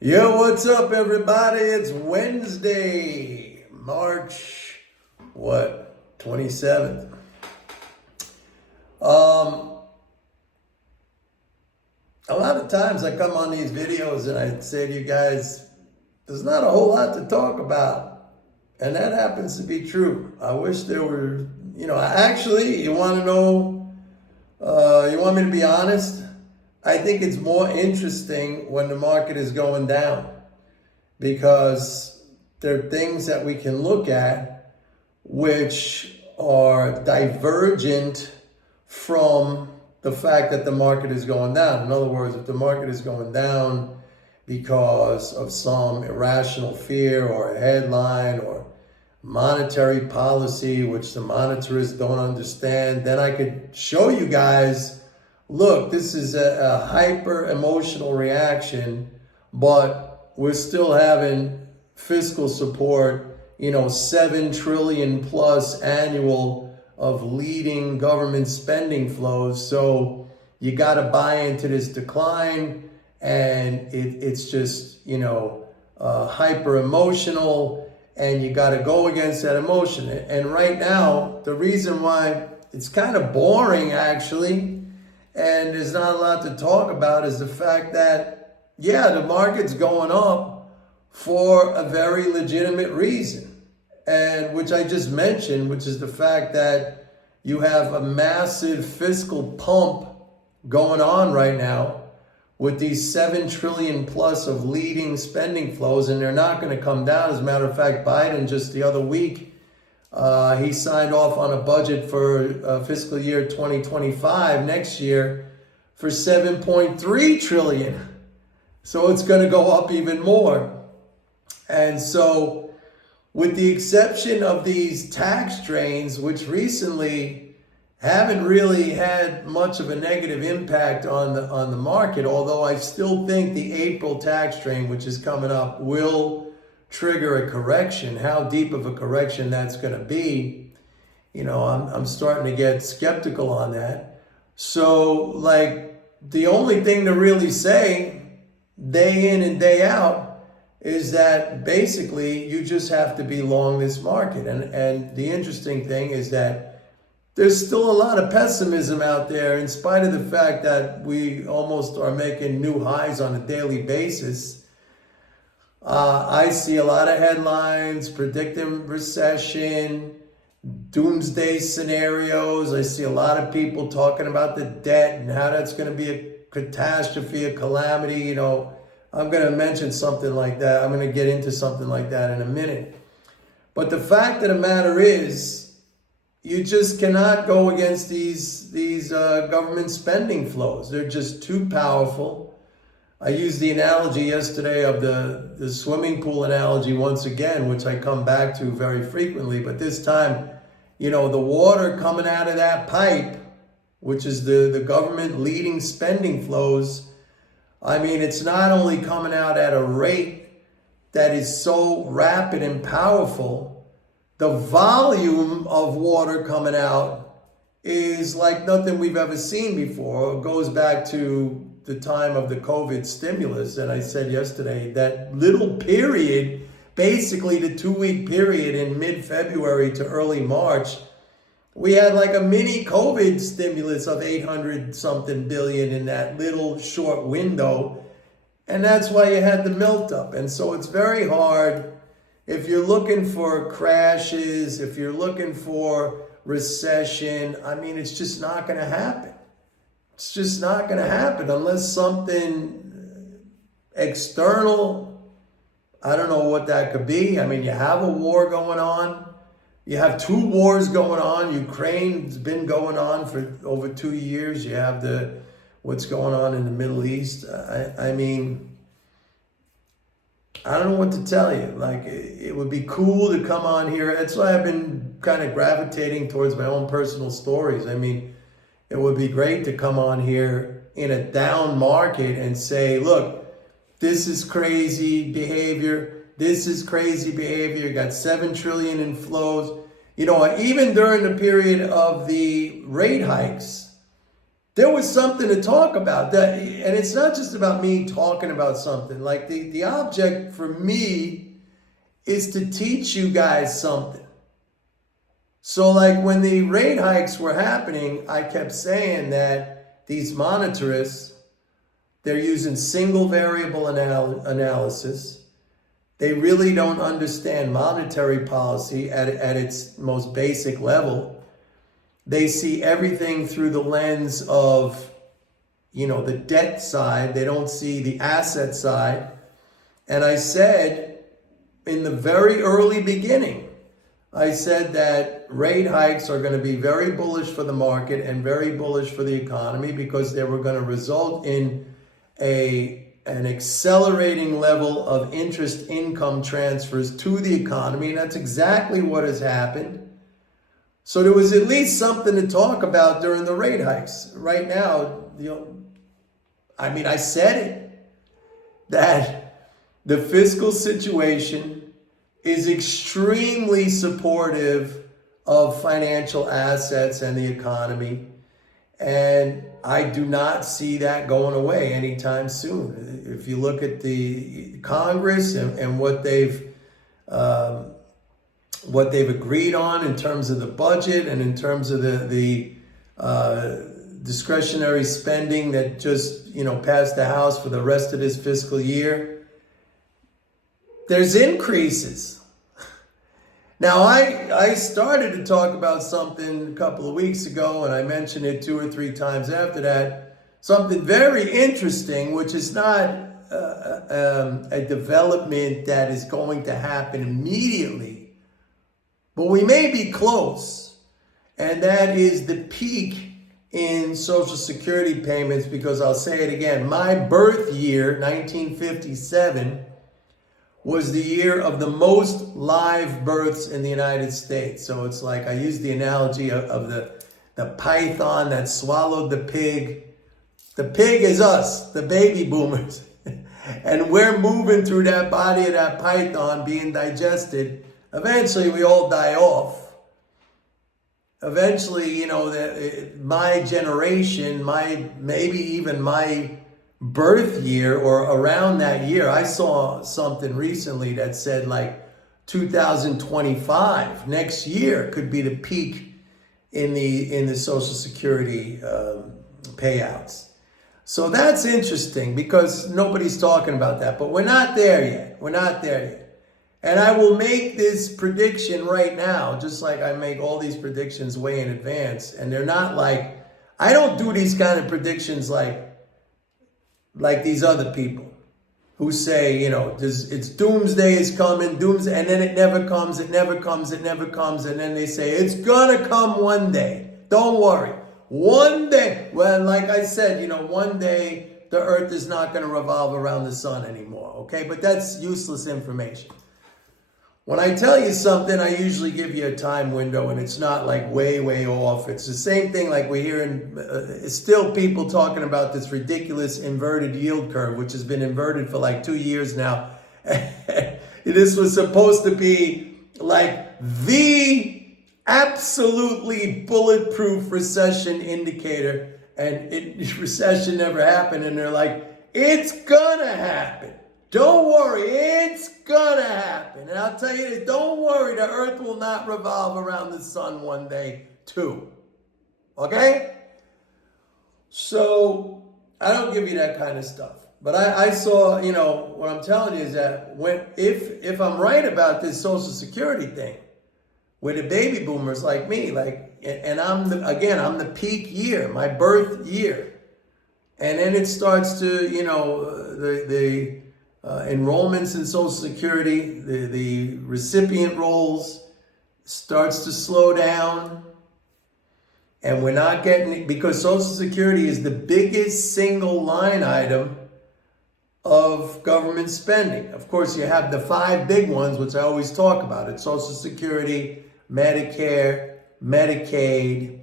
Yo, what's up, everybody? It's Wednesday, March, 27th. A lot of times I come on these videos and I say to you guys, there's not a whole lot to talk about. And that happens to be true. I wish there were, actually, you want to know, you want me to be honest? I think it's more interesting when the market is going down because there are things that we can look at which are divergent from the fact that the market is going down. In other words, if the market is going down because of some irrational fear or a headline or monetary policy, which the monetarists don't understand, then I could show you guys, look, this is a hyper emotional reaction, but we're still having fiscal support, 7 trillion plus annual of leading government spending flows. So you got to buy into this decline, and it's just, hyper emotional, and you got to go against that emotion. And right now, the reason why it's kind of boring, actually, and there's not a lot to talk about is the fact that, the market's going up for a very legitimate reason. And which I just mentioned, which is the fact that you have a massive fiscal pump going on right now with these 7 trillion plus of leading spending flows, and they're not going to come down. As a matter of fact, Biden just the other week, he signed off on a budget for fiscal year 2025 next year for 7.3 trillion. So it's going to go up even more. And so, with the exception of these tax drains, which recently haven't really had much of a negative impact on the market, although I still think the April tax drain, which is coming up, will trigger a correction. How deep of a correction that's going to be, I'm starting to get skeptical on that. So, the only thing to really say day in and day out is that basically you just have to be long this market. And the interesting thing is that there's still a lot of pessimism out there in spite of the fact that we almost are making new highs on a daily basis. I see a lot of headlines predicting recession, doomsday scenarios. I see a lot of people talking about the debt and how that's going to be a catastrophe, a calamity, I'm going to mention something like that. I'm going to get into something like that in a minute. But the fact of the matter is, you just cannot go against these government spending flows. They're just too powerful. I used the analogy yesterday of the swimming pool analogy once again, which I come back to very frequently. But this time, the water coming out of that pipe, which is the government leading spending flows, it's not only coming out at a rate that is so rapid and powerful, the volume of water coming out is like nothing we've ever seen before. It goes back to the time of the COVID stimulus. And I said yesterday, that little period, basically the 2-week period in mid-February to early March, we had like a mini COVID stimulus of 800 something billion in that little short window. And that's why you had the melt up. And so it's very hard if you're looking for crashes, if you're looking for recession. It's just not going to happen. It's just not going to happen unless something external, I don't know what that could be. You have a war going on. You have 2 wars going on. Ukraine's been going on for over 2 years. You have what's going on in the Middle East. I don't know what to tell you. It would be cool to come on here. That's why I've been kind of gravitating towards my own personal stories. It would be great to come on here in a down market and say, look, this is crazy behavior. This is crazy behavior. You got 7 trillion in flows. Even during the period of the rate hikes, there was something to talk about. That, and it's not just about me talking about something. Like the object for me is to teach you guys something. So like when the rate hikes were happening, I kept saying that these monetarists, they're using single variable analysis. They really don't understand monetary policy at its most basic level. They see everything through the lens of, the debt side. They don't see the asset side. And I said in the very early beginning, I said that rate hikes are going to be very bullish for the market and very bullish for the economy because they were going to result in an accelerating level of interest income transfers to the economy. And that's exactly what has happened. So there was at least something to talk about during the rate hikes. Right now, I said it, that the fiscal situation is extremely supportive of financial assets and the economy. And I do not see that going away anytime soon. If you look at the Congress and what they've agreed on in terms of the budget and in terms of the discretionary spending that just, passed the House for the rest of this fiscal year, there's increases. Now, I started to talk about something a couple of weeks ago, and I mentioned it 2 or 3 times after that, something very interesting, which is not a development that is going to happen immediately, but we may be close, and that is the peak in Social Security payments, because I'll say it again, my birth year, 1957, was the year of the most live births in the United States. So it's like, I use the analogy of the python that swallowed the pig. The pig is us, the baby boomers. And we're moving through that body of that python being digested. Eventually we all die off. Eventually, my generation, maybe even my birth year or around that year, I saw something recently that said like 2025, next year, could be the peak in the Social Security payouts. So that's interesting because nobody's talking about that, but we're not there yet. And I will make this prediction right now, just like I make all these predictions way in advance. And they're not like, I don't do these kind of predictions like these other people who say, it's doomsday is coming, and then it never comes. And then they say, it's gonna come one day. Don't worry. One day. Well, like I said, one day the earth is not gonna revolve around the sun anymore, okay? But that's useless information. When I tell you something, I usually give you a time window, and it's not like way, way off. It's the same thing like we hear it's still people talking about this ridiculous inverted yield curve, which has been inverted for like 2 years now. This was supposed to be like the absolutely bulletproof recession indicator, and recession never happened, and they're like, it's gonna happen. Don't worry, it's gonna happen. And I'll tell you this, don't worry, the earth will not revolve around the sun one day too. Okay? So, I don't give you that kind of stuff. But I saw, what I'm telling you is that if I'm right about this Social Security thing, with the baby boomers like me, and I'm the peak year, my birth year. And then it starts to, the enrollments in Social Security, the recipient rolls starts to slow down, and we're not getting it because Social Security is the biggest single line item of government spending. Of course, you have the 5 big ones, which I always talk about. It's Social Security, Medicare, Medicaid,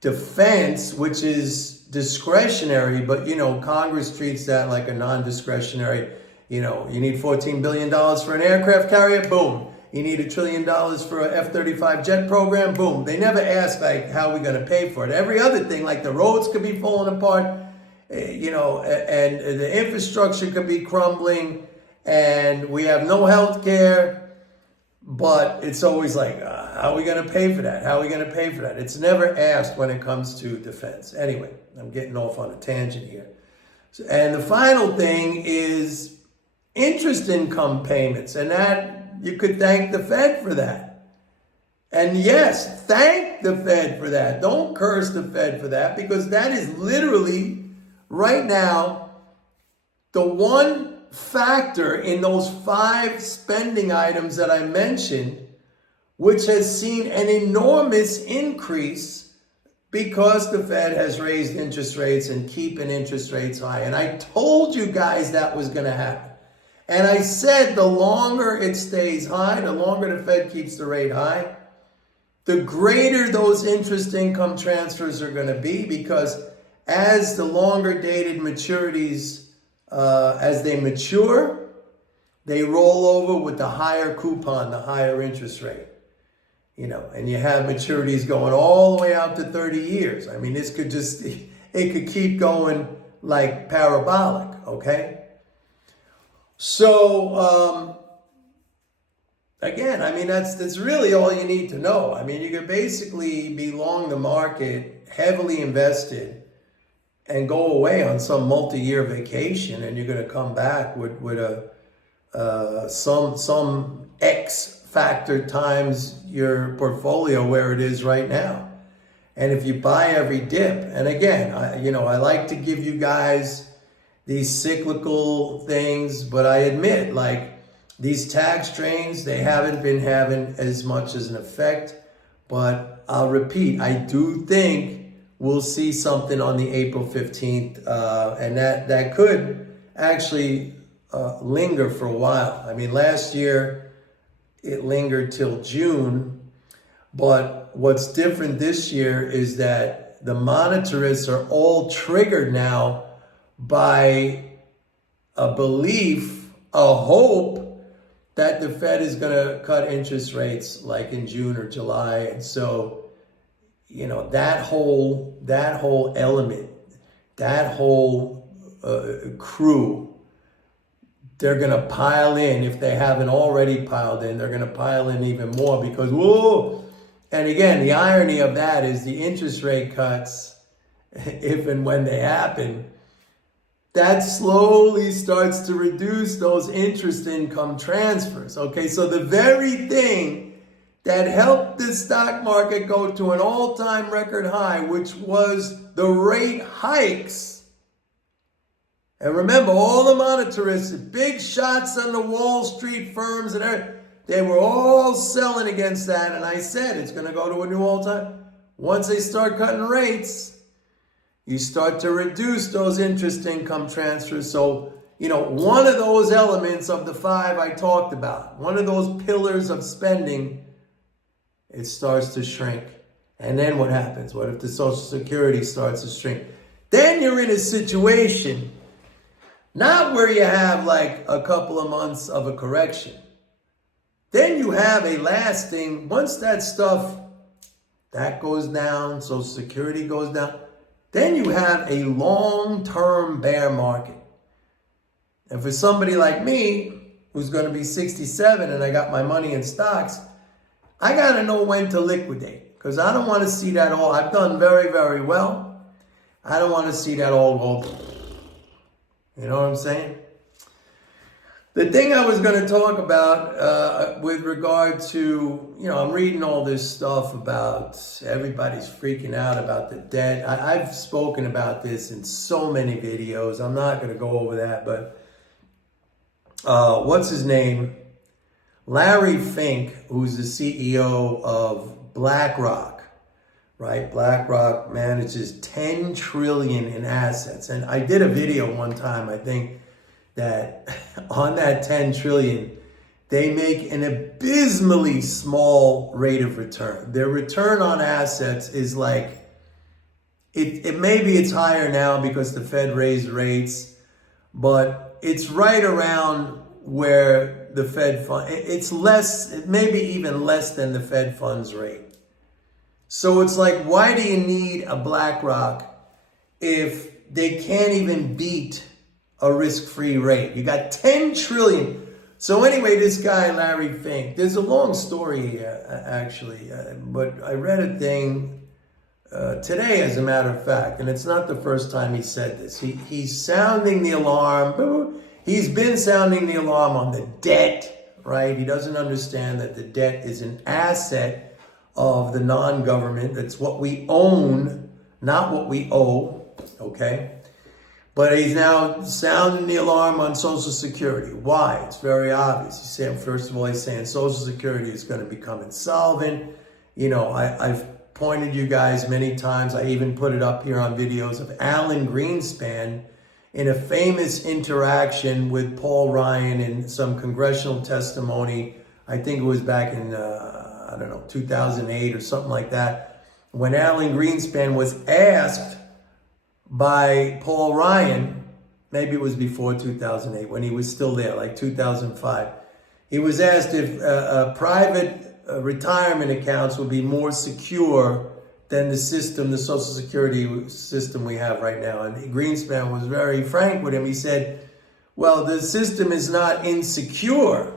defense, which is discretionary, but Congress treats that like a non-discretionary. You need $14 billion for an aircraft carrier, boom. You need $1 trillion for a F-35 jet program. Boom. They never ask, like, how are we going to pay for it? Every other thing, like the roads could be falling apart, and the infrastructure could be crumbling, and we have no health care, but it's always like, how are we going to pay for that? How are we going to pay for that? It's never asked when it comes to defense. Anyway, I'm getting off on a tangent here. And the final thing is interest income payments, and that you could thank the Fed for that. And yes, thank the Fed for that. Don't curse the Fed for that, because that is literally right now the one factor in those 5 spending items that I mentioned, which has seen an enormous increase because the Fed has raised interest rates and keeping interest rates high. And I told you guys that was going to happen. And I said the longer it stays high, the longer the Fed keeps the rate high, the greater those interest income transfers are going to be, because as the longer dated maturities, as they mature, they roll over with the higher coupon, the higher interest rate. And you have maturities going all the way out to 30 years. I mean, it could keep going like parabolic, okay? So, again, I mean, that's really all you need to know. I mean, you could basically be long the market, heavily invested, and go away on some multi-year vacation, and you're going to come back with some X factor times your portfolio where it is right now. And if you buy every dip, and again, I like to give you guys these cyclical things, but I admit, like, these tax strains, they haven't been having as much as an effect. But I'll repeat, I do think we'll see something on the April 15th, and that could actually linger for a while. I mean, last year it lingered till June, but what's different this year is that the monetarists are all triggered now by a belief, a hope that the Fed is going to cut interest rates like in June or July. And so, that whole element, that whole crew, they're going to pile in. If they haven't already piled in, they're going to pile in even more, because, whoa. And again, the irony of that is the interest rate cuts, if and when they happen, that slowly starts to reduce those interest income transfers. Okay, so the very thing that helped the stock market go to an all-time record high, which was the rate hikes. And remember, all the monetarists, big shots on the Wall Street firms and everything, they were all selling against that. And I said, it's going to go to a new all-time. Once they start cutting rates, you start to reduce those interest income transfers. So, one of those elements of the 5 I talked about, one of those pillars of spending, it starts to shrink. And then what happens? What if the Social Security starts to shrink? Then you're in a situation, not where you have like a couple of months of a correction. Then you have a lasting, once that stuff, that goes down, Social Security goes down, then you have a long-term bear market. And for somebody like me, who's going to be 67 and I got my money in stocks, I got to know when to liquidate, because I don't want to see that all. I've done very, very well. I don't want to see that all go. You know what I'm saying? The thing I was going to talk about with regard to, I'm reading all this stuff about everybody's freaking out about the debt. I've spoken about this in so many videos. I'm not going to go over that, but what's his name? Larry Fink, who's the CEO of BlackRock, right? BlackRock manages 10 trillion in assets. And I did a video one time, I think, that on that 10 trillion, they make an abysmally small rate of return. Their return on assets is like, it maybe it's higher now because the Fed raised rates, but it's right around where the Fed fund, it's less, maybe even less than the Fed funds rate. So it's like, why do you need a BlackRock if they can't even beat a risk-free rate? You got 10 trillion. So anyway, this guy, Larry Fink, there's a long story here, actually, but I read a thing today, as a matter of fact, and it's not the first time he said this. He's sounding the alarm. He's been sounding the alarm on the debt, right? He doesn't understand that the debt is an asset of the non-government. It's what we own, not what we owe, okay? But he's now sounding the alarm on Social Security. Why? It's very obvious. He's saying, first of all, he's saying Social Security is going to become insolvent. You know, I've pointed you guys many times. I even put it up here on videos of Alan Greenspan in a famous interaction with Paul Ryan in some congressional testimony. I think it was back in, 2008 or something like that, when Alan Greenspan was asked by Paul Ryan, maybe it was before 2008, when he was still there, like 2005. He was asked if private retirement accounts will be more secure than the system, the Social Security system we have right now. And Greenspan was very frank with him. He said, well, the system is not insecure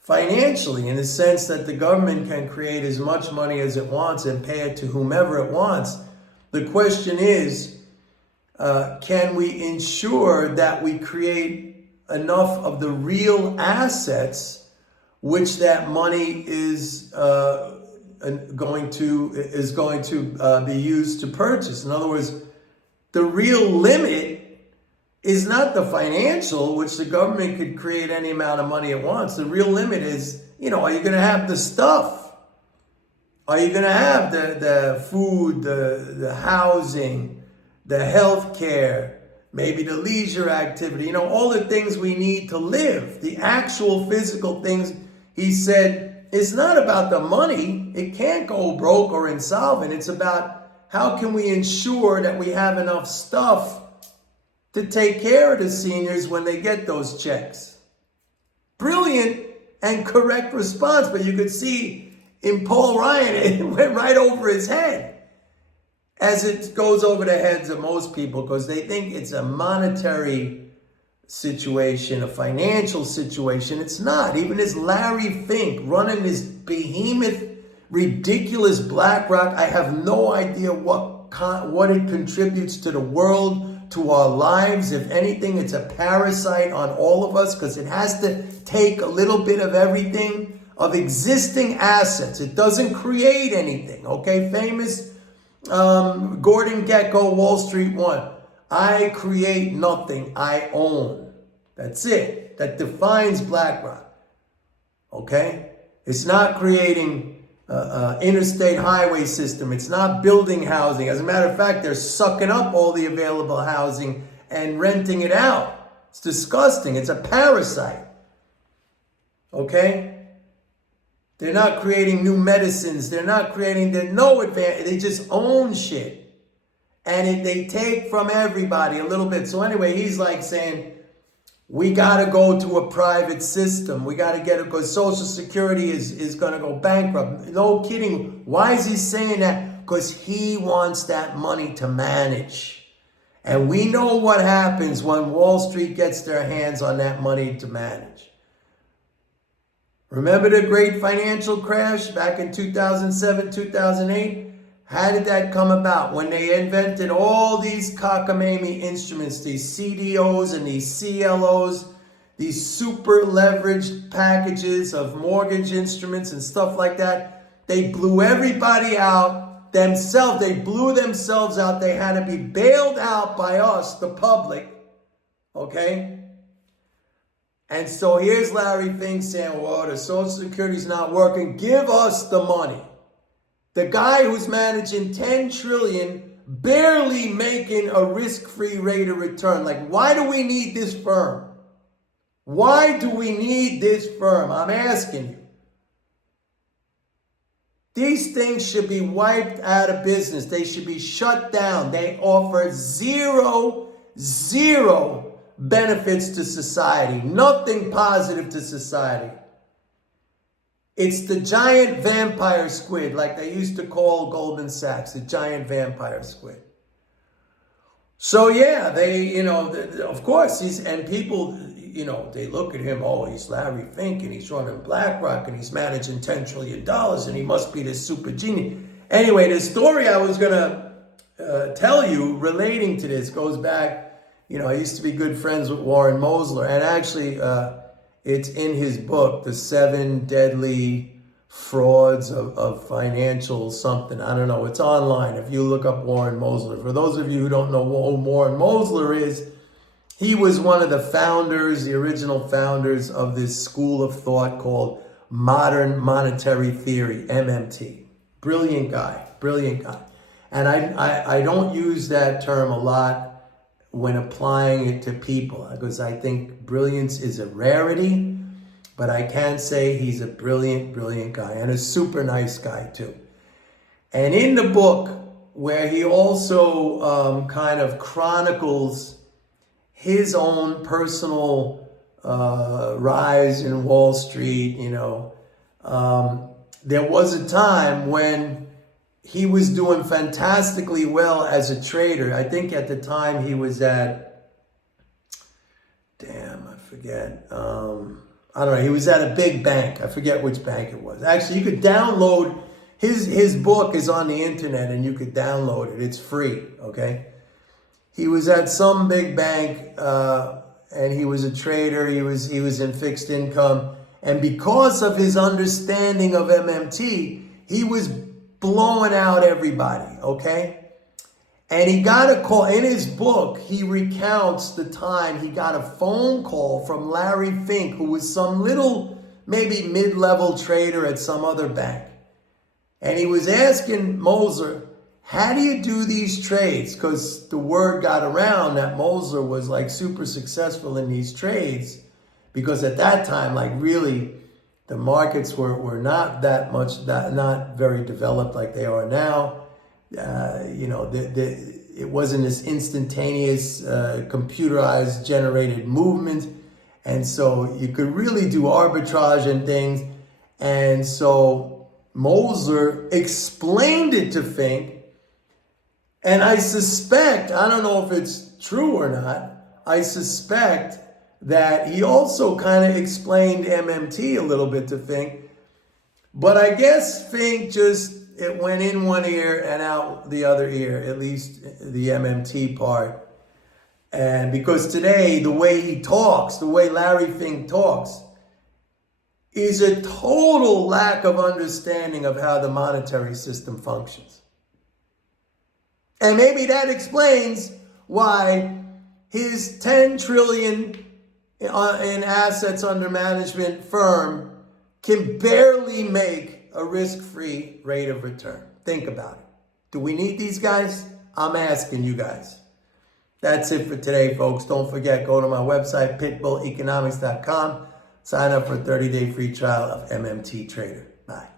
financially, in the sense that the government can create as much money as it wants and pay it to whomever it wants. The question is, can we ensure that we create enough of the real assets which that money is going to be used to purchase? In other words, the real limit is not the financial, which the government could create any amount of money it wants. The real limit is, are you going to have the stuff? Are you going to have the food, the housing, the health care, maybe the leisure activity, all the things we need to live, the actual physical things? He said, it's not about the money. It can't go broke or insolvent. It's about how can we ensure that we have enough stuff to take care of the seniors when they get those checks. Brilliant and correct response, but you could see in Paul Ryan, it went right over his head, as it goes over the heads of most people, because they think it's a monetary situation, a financial situation. It's not. Even this Larry Fink running this behemoth, ridiculous BlackRock, I have no idea what it contributes to the world, to our lives. If anything, it's a parasite on all of us, because it has to take a little bit of everything, of existing assets. It doesn't create anything, okay? Famous Gordon Gekko, Wall Street One. I create nothing, I own. That's it. That defines BlackRock, okay? It's not creating interstate highway system. It's not building housing. As a matter of fact, they're sucking up all the available housing and renting it out. It's disgusting. It's a parasite. Okay? They're not creating new medicines. They're no advantage. They just own shit. And they take from everybody a little bit. So anyway, he's like saying, we got to go to a private system. We got to get it, because Social Security is going to go bankrupt. No kidding. Why is he saying that? Because he wants that money to manage. And we know what happens when Wall Street gets their hands on that money to manage. Remember the great financial crash back in 2007, 2008? How did that come about? When they invented all these cockamamie instruments, these CDOs and these CLOs, these super leveraged packages of mortgage instruments and stuff like that, they blew everybody out themselves. They blew themselves out. They had to be bailed out by us, the public, okay? And so here's Larry Fink saying, well, the Social Security's not working. Give us the money. The guy who's managing 10 trillion, barely making a risk-free rate of return. Like, why do we need this firm? Why do we need this firm? I'm asking you. These things should be wiped out of business. They should be shut down. They offer zero benefits to society, nothing positive to society. It's the giant vampire squid, like they used to call Goldman Sachs, the giant vampire squid. So yeah, they, of course, and people, they look at him, oh, he's Larry Fink, and he's running BlackRock, and he's managing $10 trillion, and he must be this super genius. Anyway, the story I was going to tell you relating to this goes back, I used to be good friends with Warren Mosler, and actually, it's in his book, The 7 Deadly Frauds of Financial something. I don't know. It's online if you look up Warren Mosler. For those of you who don't know who Warren Mosler is, he was one of the founders, the original founders of this school of thought called Modern Monetary Theory, MMT. Brilliant guy. And I don't use that term a lot when applying it to people, because I think brilliance is a rarity, but I can say he's a brilliant guy, and a super nice guy too. And in the book, where he also kind of chronicles his own personal rise in Wall Street, there was a time when he was doing fantastically well as a trader. I think at the time he was at, I forget. I don't know. He was at a big bank. I forget which bank it was. Actually, you could download, his book is on the internet and you could download it. It's free, okay? He was at some big bank and he was a trader. He was in fixed income. And because of his understanding of MMT, he was blowing out everybody, okay? And he got a call. In his book, he recounts the time he got a phone call from Larry Fink, who was some little, maybe mid-level trader at some other bank. And he was asking Mosler, how do you do these trades? Because the word got around that Mosler was like super successful in these trades. Because at that time, like really, the markets were not that much, not very developed like they are now. It wasn't this instantaneous, computerized, generated movement. And so you could really do arbitrage and things. And so Mosler explained it to Fink. And I suspect, I don't know if it's true or not, I suspect that he also kind of explained MMT a little bit to Fink. But I guess Fink it went in one ear and out the other ear, at least the MMT part. And because today, the way he talks, the way Larry Fink talks, is a total lack of understanding of how the monetary system functions. And maybe that explains why his 10 trillion in assets under management firm can barely make a risk-free rate of return. Think about it. Do we need these guys? I'm asking you guys. That's it for today, folks. Don't forget, go to my website, pitbulleconomics.com. Sign up for a 30-day free trial of MMT Trader. Bye.